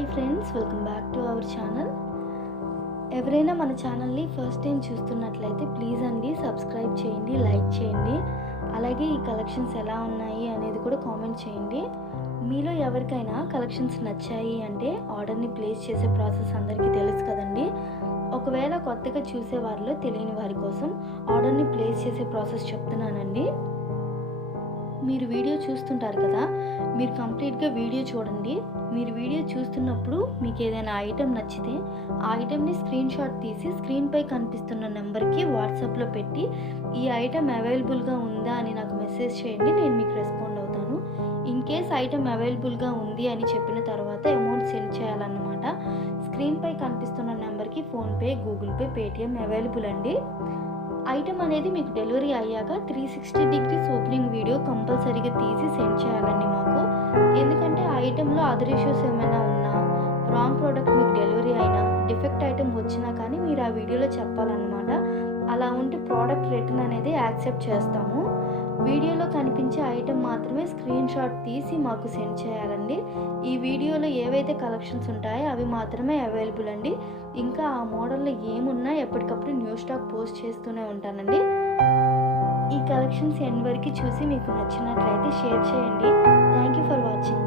Hi friends, welcome back to our channel. ఎవరైనా మన ఛానల్ని ఫస్ట్ టైం చూస్తున్నట్లయితే ప్లీజ్ అండి సబ్స్క్రైబ్ చేయండి, లైక్ చేయండి. అలాగే ఈ కలెక్షన్స్ ఎలా ఉన్నాయి అనేది కూడా కామెంట్ చేయండి. మీలో ఎవరికైనా కలెక్షన్స్ నచ్చాయి అంటే ఆర్డర్ని ప్లేస్ చేసే ప్రాసెస్ అందరికీ తెలుసు కదండి. ఒకవేళ కొత్తగా చూసేవారిలో తెలియని వారి కోసం ఆర్డర్ని ప్లేస్ చేసే ప్రాసెస్ చెప్తున్నానండి. మీరు వీడియో చూస్తుంటారు కదా, మీరు కంప్లీట్గా వీడియో చూడండి. మీరు వీడియో చూస్తున్నప్పుడు మీకు ఏదైనా ఐటెం నచ్చితే ఆ ఐటెంని స్క్రీన్ షాట్ తీసి స్క్రీన్పై కనిపిస్తున్న నెంబర్కి వాట్సాప్లో పెట్టి ఈ ఐటెం అవైలబుల్గా ఉందా అని నాకు మెసేజ్ చేయండి, నేను మీకు రెస్పాండ్ అవుతాను. ఇన్ కేస్ ఐటెం అవైలబుల్గా ఉంది అని చెప్పిన తర్వాత అమౌంట్ సెండ్ చేయాలన్నమాట. స్క్రీన్పై కనిపిస్తున్న నెంబర్కి PhonePe, Google pay, Paytm available అండి. ఐటెం అనేది మీకు డెలివరీ అయ్యాక 360 డిగ్రీస్ ఓపెనింగ్ వీడియో కంపల్సరీగా తీసి సెండ్ చేయాలండి మాకు. ఎందుకంటే ఆ ఐటెంలో అదర్ ఇష్యూస్ ఏమైనా ఉన్నా, రాంగ్ ప్రోడక్ట్ మీకు డెలివరీ అయినా, డిఫెక్ట్ ఐటెం వచ్చినా కానీ మీరు ఆ వీడియోలో చెప్పాలన్నమాట. అలా ఉంటే ప్రోడక్ట్ రిటర్న్ అనేది యాక్సెప్ట్ చేస్తాము. వీడియోలో కనిపించే ఐటెం మాత్రమే స్క్రీన్ షాట్ తీసి మాకు సెండ్ చేయాలండి. ఈ వీడియోలో ఏవైతే కలెక్షన్స్ ఉంటాయో అవి మాత్రమే అవైలబుల్ అండి. ఇంకా ఆ మోడల్లో ఏమున్నా ఎప్పటికప్పుడు న్యూ స్టాక్ పోస్ట్ చేస్తూనే ఉంటానండి. ఈ కలెక్షన్స్ ఎండ్ వరకు చూసి మీకు నచ్చినట్లయితే షేర్ చేయండి. Thank you for watching.